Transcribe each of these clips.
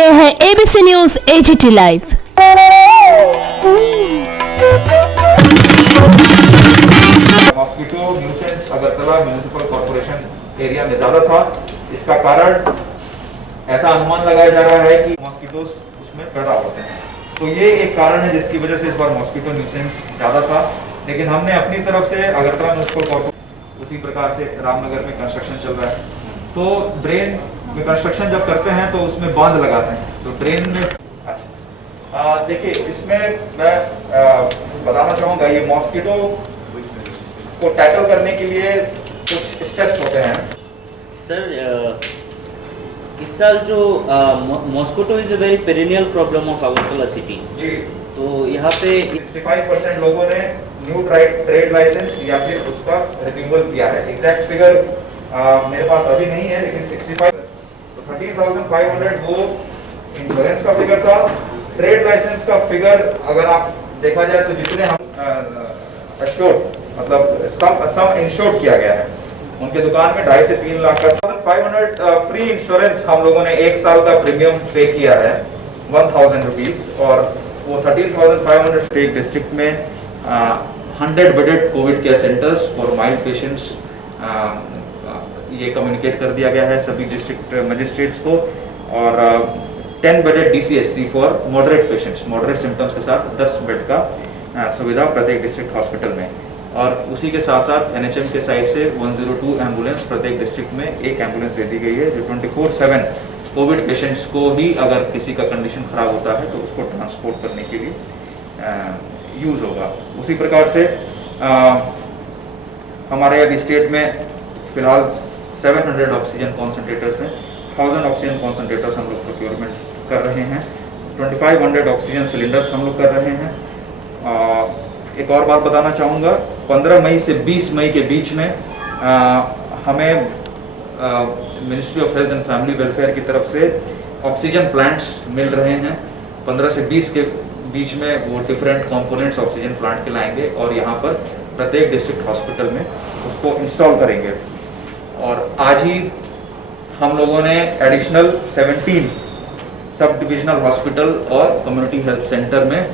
ये है ABC news AGT live. Mosquito nuisance Agartala municipal corporation area में ज्यादा था। इसका कारण ऐसा अनुमान लगाया जा रहा है कि मॉस्किटोस उसमें पैदा होते हैं, तो ये एक कारण है जिसकी वजह से इस बार मॉस्किटो न्यूसेंस ज्यादा था। लेकिन हमने अपनी तरफ से अगरतला म्युनिसिपल कॉर्पोरेशन उसी प्रकार से रामनगर में कंस्ट्रक्शन चल रहा है, तो ड्रेन में कंस्ट्रक्शन जब करते हैं तो उसमें बांध लगाते हैं, तो ड्रेन में देखिए इसमें मैं बताना चाहूँगा, ये मॉस्किटो को टैकल करने के लिए कुछ स्टेप्स होते हैं। सर इस साल जो mosquito is a very perennial problem of Agartala city जी, तो यहाँ पे 65% लोगों ने न्यू ट्रेड लाइसेंस या फिर उसका रिन्यूअल किया है। एग्जैक्ट फिगर मेरे पास अभी नहीं है, लेकिन 65 तो 13,500 वो इंश्योरेंस का फिगर था। ट्रेड लाइसेंस का फिगर अगर आप देखा जाए तो जितने हम अश्योर्ड मतलब सम इंश्योर्ड किया गया है, उनके दुकान में 2.5 से 3 लाख का 500 फ्री इंश्योरेंस हम लोगों ने एक साल का प्रीमियम पे किया है 1000 रुपीज, और वो 13,500 स्टेट डिस्ट्रिक्ट में 100 bedded Covid care centres for mild patients ये कम्युनिकेट कर दिया गया है सभी डिस्ट्रिक्ट मजिस्ट्रेट्स को, और 10 bedded DCSC for moderate patients, moderate symptoms के साथ 10 बेड का सुविधा प्रत्येक डिस्ट्रिक्ट हॉस्पिटल में। और उसी के साथ साथ NHM के साइड से 102 एम्बुलेंस प्रत्येक डिस्ट्रिक्ट में एक एम्बुलेंस दे दी गई है, जो 24/7 कोविड पेशेंट्स को भी अगर किसी का कंडीशन खराब होता है तो उसको ट्रांसपोर्ट करने के लिए यूज़ होगा। उसी प्रकार से हमारे अभी स्टेट में फिलहाल 700 ऑक्सीजन कॉन्सेंट्रेटर्स हैं, 1000 ऑक्सीजन कॉन्सेंट्रेटर्स हम लोग प्रोक्योरमेंट कर रहे हैं, 2500 ऑक्सीजन सिलेंडर्स हम लोग कर रहे हैं। एक और बात बताना चाहूँगा, 15 मई से 20 मई के बीच में हमें ministry of health and family welfare की तरफ से ऑक्सीजन प्लांट्स मिल रहे हैं। 15 से 20 के बीच में वो डिफरेंट कंपोनेंट्स ऑक्सीजन प्लांट के लाएंगे और यहाँ पर प्रत्येक डिस्ट्रिक्ट हॉस्पिटल में उसको इंस्टॉल करेंगे। और आज ही हम लोगों ने एडिशनल 17 सब डिविजनल हॉस्पिटल और कम्युनिटी हेल्थ सेंटर में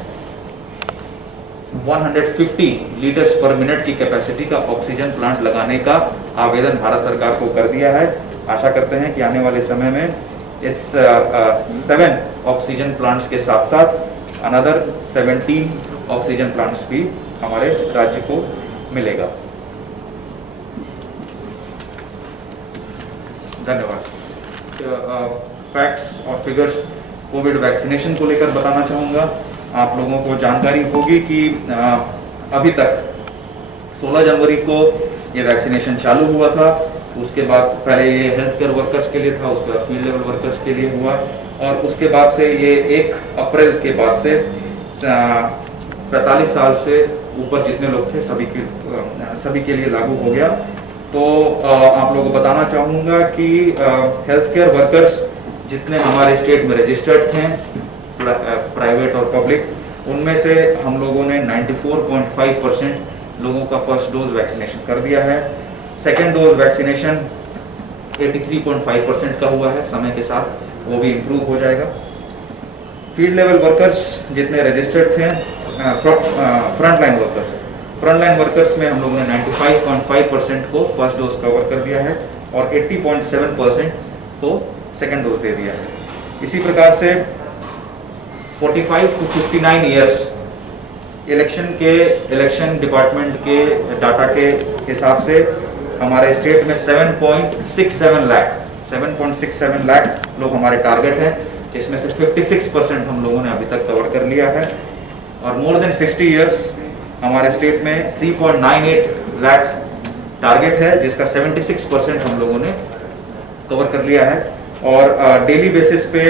150 लीटर्स पर मिनट की कैपेसिटी का ऑक्सीजन प्लांट लगाने का आवेदन भारत सरकार को कर दिया है। आशा करते हैं कि आने वाले समय में इस 7 ऑक्सीजन प्लांट्स के साथ साथ अनदर 17 ऑक्सीजन प्लांट्स भी हमारे राज्य को मिलेगा। धन्यवाद। फैक्ट्स और फिगर्स कोविड वैक्सीनेशन को लेकर बताना चाहूँगा। आप लोगों को जानकारी होगी कि अभी तक 16 जनवरी को ये वैक्सीनेशन चालू हुआ था। उसके बाद पहले ये हेल्थ केयर वर्कर्स के लिए था, उसके बाद फील्ड लेवल वर्कर्स के लिए हुआ, और उसके बाद से ये 1 अप्रैल के बाद से 45 साल से ऊपर जितने लोग थे सभी के लिए लागू हो गया। तो आप लोगों को बताना चाहूँगा कि हेल्थ केयर वर्कर्स जितने हमारे स्टेट में रजिस्टर्ड थे, प्राइवेट और पब्लिक, उनमें से हम लोगों ने 94.5% लोगों का फर्स्ट डोज वैक्सीनेशन कर दिया है। सेकेंड डोज वैक्सीनेशन 83.5% का हुआ है, समय के साथ वो भी इम्प्रूव हो जाएगा। फील्ड लेवल वर्कर्स जितने रजिस्टर्ड थे, फ्रंटलाइन वर्कर्स में हम लोगों ने 95.5% को फर्स्ट डोज कवर कर दिया है और 80.7% को सेकेंड डोज दे दिया है। इसी प्रकार से 45 to 59 ईयर्स इलेक्शन डिपार्टमेंट के डाटा के हिसाब से हमारे स्टेट में 7.67 लाख लोग हमारे टारगेट हैं, जिसमें से 56% हम लोगों ने अभी तक कवर कर लिया है। और मोर देन 60 ईयर्स हमारे स्टेट में 3.98 लाख टारगेट है, जिसका 76% हम लोगों ने कवर कर लिया है। और डेली बेसिस पे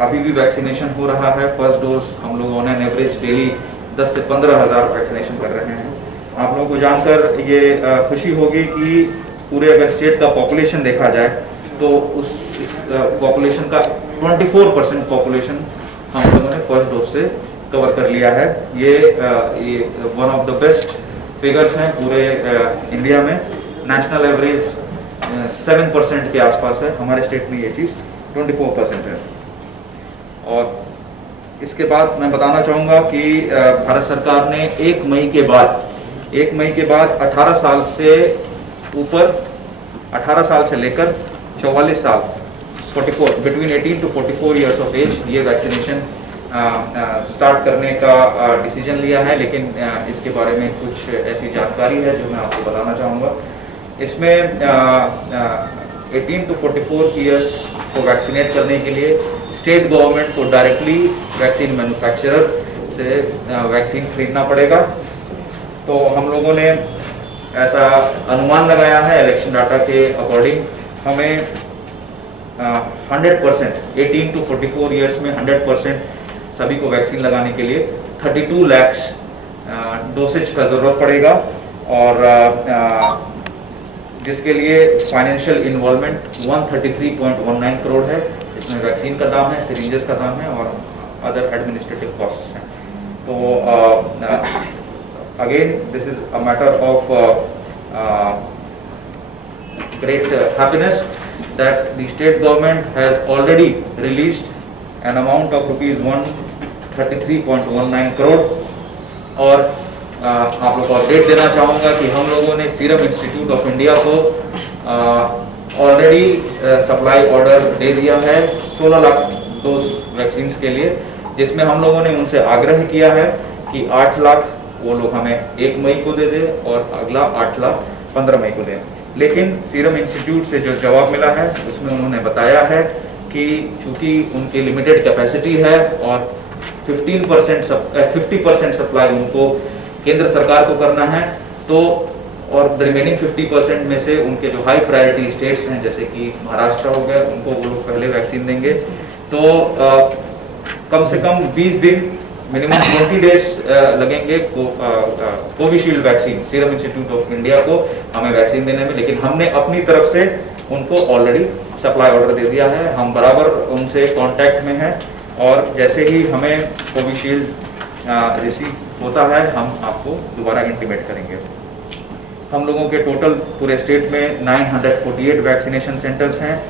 अभी भी वैक्सीनेशन हो रहा है। फर्स्ट डोज हम लोगों ने एवरेज डेली 10 से 15 हज़ार वैक्सीनेशन कर रहे हैं। आप लोगों को जानकर ये खुशी होगी कि पूरे अगर स्टेट का पॉपुलेशन देखा जाए तो इस पॉपुलेशन का 24% पॉपुलेशन हम लोगों ने फर्स्ट डोज से कवर कर लिया है। ये one of the best figures हैं पूरे इंडिया में। नेशनल एवरेज 7% के आसपास है, हमारे स्टेट में ये चीज़ 24% है। और इसके बाद मैं बताना चाहूँगा कि भारत सरकार ने 1 मई के बाद 18 साल से ऊपर 18 साल से लेकर 44 साल 44 between 18 to 44 years of age ये वैक्सीनेशन स्टार्ट करने का डिसीजन लिया है। लेकिन इसके बारे में कुछ ऐसी जानकारी है जो मैं आपको बताना चाहूँगा। इसमें 18 टू 44 ईयर्स को वैक्सीनेट करने के लिए स्टेट गवर्नमेंट को डायरेक्टली वैक्सीन मैन्युफैक्चरर से वैक्सीन खरीदना पड़ेगा। तो हम लोगों ने ऐसा अनुमान लगाया है, इलेक्शन डाटा के अकॉर्डिंग हमें 100% 18 टू 44 ईयर्स में 100% सभी को वैक्सीन लगाने के लिए 32 लाख डोसेज का ज़रूरत पड़ेगा और जिसके लिए फाइनेंशियल इन्वॉल्वमेंट 133.19 करोड़ है। इसमें वैक्सीन का दाम है, सिरिंजेस का दाम है और अदर एडमिनिस्ट्रेटिव कॉस्ट्स हैं। तो again this is a matter of great happiness that the state government has already released an amount of rupees 133.19 crore. और आप लोग को अपडेट देना चाहूँगा कि हम लोगों ने सीरम इंस्टीट्यूट ऑफ इंडिया को ऑलरेडी सप्लाई ऑर्डर दे दिया है 16 लाख डोज वैक्सीन के लिए, जिसमें हम लोगों ने उनसे आग्रह किया है कि 8 लाख वो लोग हमें 1 मई को दे दे और अगला 8 लाख 15 मई को दें। लेकिन सीरम इंस्टीट्यूट से जो जवाब मिला है उसमें उन्होंने बताया है कि चूंकि उनकी लिमिटेड कैपेसिटी है और 50% सप्लाई उनको केंद्र सरकार को करना है, तो और रिमेनिंग 50% में से उनके जो हाई प्रायोरिटी स्टेट्स हैं जैसे कि महाराष्ट्र हो गया, उनको वो लोग पहले वैक्सीन देंगे। तो कम से कम 20 दिन मिनिमम 20 डेज लगेंगे Covishield vaccine serum institute of India को हमें वैक्सीन देने में। लेकिन हमने अपनी तरफ से उनको ऑलरेडी सप्लाई ऑर्डर दे दिया है, हम बराबर उनसे कांटेक्ट में हैं और जैसे ही हमें कोविशील्ड रिसीव होता है हम आपको दोबारा इंटीमेट करेंगे। हम लोगों के टोटल पूरे स्टेट में 948 वैक्सीनेशन सेंटर्स हैं,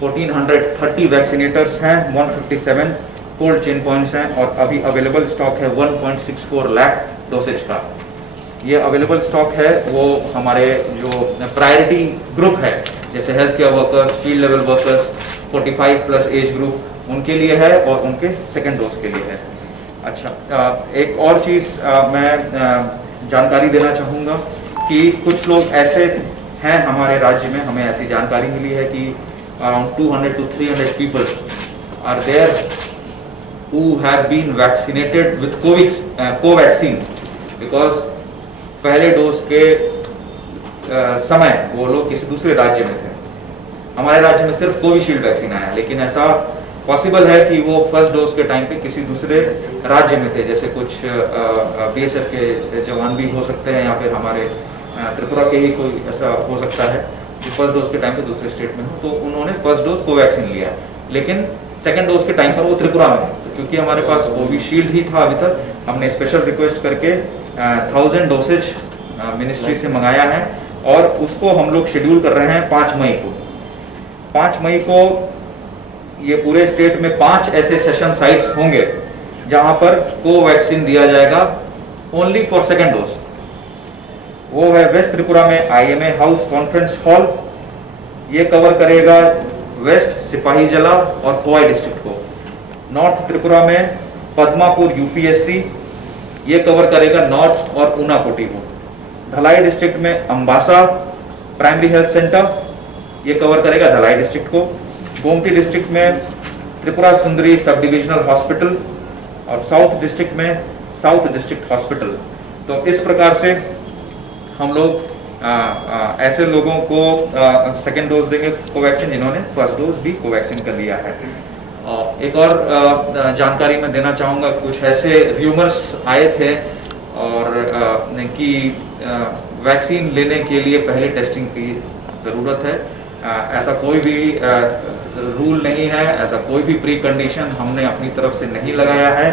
1430 वैक्सीनेटर्स हैं, 157 कोल्ड चेन पॉइंट्स हैं और अभी अवेलेबल स्टॉक है 1.64 लाख डोसेज का। ये अवेलेबल स्टॉक है वो हमारे जो प्रायोरिटी ग्रुप है जैसे health care workers, field level workers, 45 plus age group, उनके लिए है और उनके सेकेंड डोज के लिए है। अच्छा, एक और चीज़ मैं जानकारी देना चाहूँगा कि कुछ लोग ऐसे हैं हमारे राज्य में, हमें ऐसी जानकारी मिली है कि around 200 to 300 people are there who have been vaccinated with Covaxin because पहले डोज के समय वो लोग किसी दूसरे राज्य में थे। हमारे राज्य में सिर्फ कोविशील्ड वैक्सीन आया, लेकिन ऐसा पॉसिबल है कि वो फर्स्ट डोज के टाइम पे किसी दूसरे राज्य में थे, जैसे कुछ बीएसएफ के जवान भी हो सकते हैं या फिर हमारे त्रिपुरा के ही कोई ऐसा हो सकता है कि फर्स्ट डोज के टाइम पे दूसरे स्टेट में हो, तो उन्होंने फर्स्ट डोज कोवैक्सीन लिया, लेकिन सेकेंड डोज के टाइम पर वो त्रिपुरा में है। तो क्योंकि हमारे पास कोविशील्ड ही था अभी तक, हमने स्पेशल रिक्वेस्ट करके 1000 डोसेज मिनिस्ट्री से मंगाया है और उसको हम लोग शेड्यूल कर रहे हैं 5 मई को। 5 मई को ये पूरे स्टेट में 5 ऐसे सेशन साइट्स होंगे जहां पर कोवैक्सीन दिया जाएगा ओनली फॉर सेकेंड डोज। वो है वेस्ट त्रिपुरा में IMA हाउस कॉन्फ्रेंस हॉल, ये कवर करेगा वेस्ट सिपाही जला और खोवाई डिस्ट्रिक्ट को। नॉर्थ त्रिपुरा में पद्मापुर UPSC, ये कवर करेगा नॉर्थ और ऊनाकोटी को। धलाई डिस्ट्रिक्ट में अंबासा प्राइमरी हेल्थ सेंटर, ये कवर करेगा धलाई डिस्ट्रिक्ट को। गोमती डिस्ट्रिक्ट में Tripura Sundari sub divisional hospital और साउथ डिस्ट्रिक्ट में साउथ डिस्ट्रिक्ट हॉस्पिटल। तो इस प्रकार से हम लोग ऐसे लोगों को सेकेंड डोज देंगे कोवैक्सीन जिन्होंने फर्स्ट डोज भी कोवैक्सीन कर लिया है। एक और जानकारी मैं देना चाहूँगा, कुछ ऐसे र्यूमर्स आए थे और कि वैक्सीन लेने के लिए पहले टेस्टिंग की ज़रूरत है। ऐसा कोई भी रूल नहीं है, ऐसा कोई भी प्री कंडीशन हमने अपनी तरफ से नहीं लगाया है।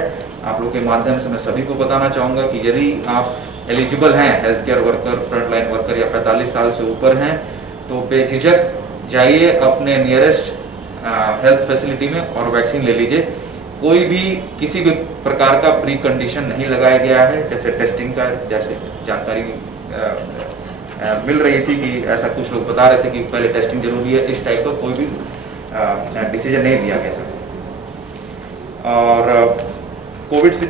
आप लोग के माध्यम से मैं सभी को बताना चाहूँगा कि यदि आप एलिजिबल हैं, health care worker, frontline worker या 45 साल से ऊपर हैं, तो बेझिझक जाइए अपने नियरेस्ट हेल्थ फैसिलिटी में और वैक्सीन ले लीजिए। कोई भी किसी भी प्रकार का प्री कंडीशन नहीं लगाया गया है, जैसे टेस्टिंग का, जैसे जानकारी मिल रही थी कि ऐसा कुछ लोग बता रहे थे कि पहले टेस्टिंग जरूरी है, इस टाइप का कोई भी डिसीजन नहीं दिया गया था। और कोविड से